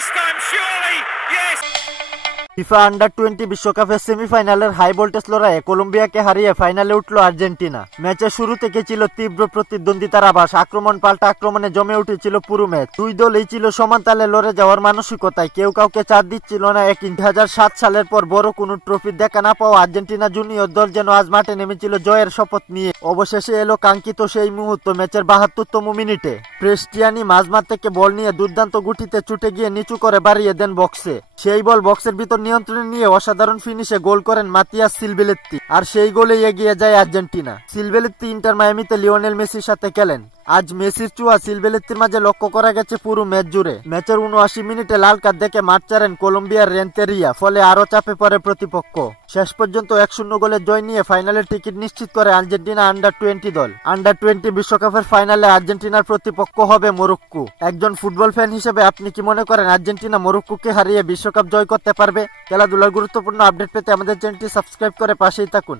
this time, surely, yes. FIFA under twenty বিশ্বকাপের সেমিফাইনালের high voltage লড়াইয়ে কলম্বিয়াকে হারিয়ে ফাইনালে উঠল আর্জেন্টিনা। ম্যাচের শুরু থেকে ছিল তীব্র প্রতিদ্বন্দ্বিতার আভাস, আক্রমণ পাল্টা আক্রমণে জমে উঠেছিল পুরো ম্যাচ। দুই দলই ছিল সমান তালে লড়ে যাওয়ার মানসিকতায়, কেউ কাউকে চার দিচ্ছিল না এক ইঞ্চি। 2007 সালের পর বড় কোনো ট্রফি দেখা না পাওয়া আর্জেন্টিনা জুনিয়র দল যেন আজ মাঠে নেমেছিল জয়ের শপথ নিয়ে। অবশেষে এলো কাঙ্ক্ষিত সেই মুহূর্ত, ম্যাচের 72তম মিনিটে ক্রিস্টিয়ানি মাঝমাঠ থেকে বল নিয়ে দুর্দান্ত গুটিতে ছুটে গিয়ে নিচু করে বাড়িয়ে দেন বক্সে। সেই বল বক্সের ভিতর নিয়ন্ত্রণে নিয়ে অসাধারণ ফিনিশে গোল করেন মাতিয়াস সিলবেলেত্তি, আর সেই গোলে এগিয়ে যায় আর্জেন্টিনা। সিলবেলেত্তি ইন্টার মায়ামিতে লিওনেল মেসির সাথে খেলেন। আজ মেসির চুয়া সিলবেলেত্তির মাঝে লক্ষ্য করা গেছে পুরো ম্যাচ জুড়ে। ম্যাচের 79 মিনিটে লাল কার্ড দেখে মাঠ ছাড়েন কলম্বিয়ার রেন্তেরিয়া, ফলে আরো চাপে পড়ে প্রতিপক্ষ। শেষ পর্যন্ত 1-0 গোলের জয় নিয়ে ফাইনালের টিকিট নিশ্চিত করে আর্জেন্টিনা আন্ডার-20 দল। আন্ডার-20 বিশ্বকাপের ফাইনালে আর্জেন্টিনার প্রতিপক্ষ হবে মরক্কো। একজন ফুটবল ফ্যান হিসেবে আপনি কি মনে করেন আর্জেন্টিনা মরক্কোকে হারিয়ে বিশ্বকাপ জয় করতে পারবে? খেলাধুলার গুরুত্বপূর্ণ আপডেট পেতে আমাদের চ্যানেলটি সাবস্ক্রাইব করে পাশেই থাকুন।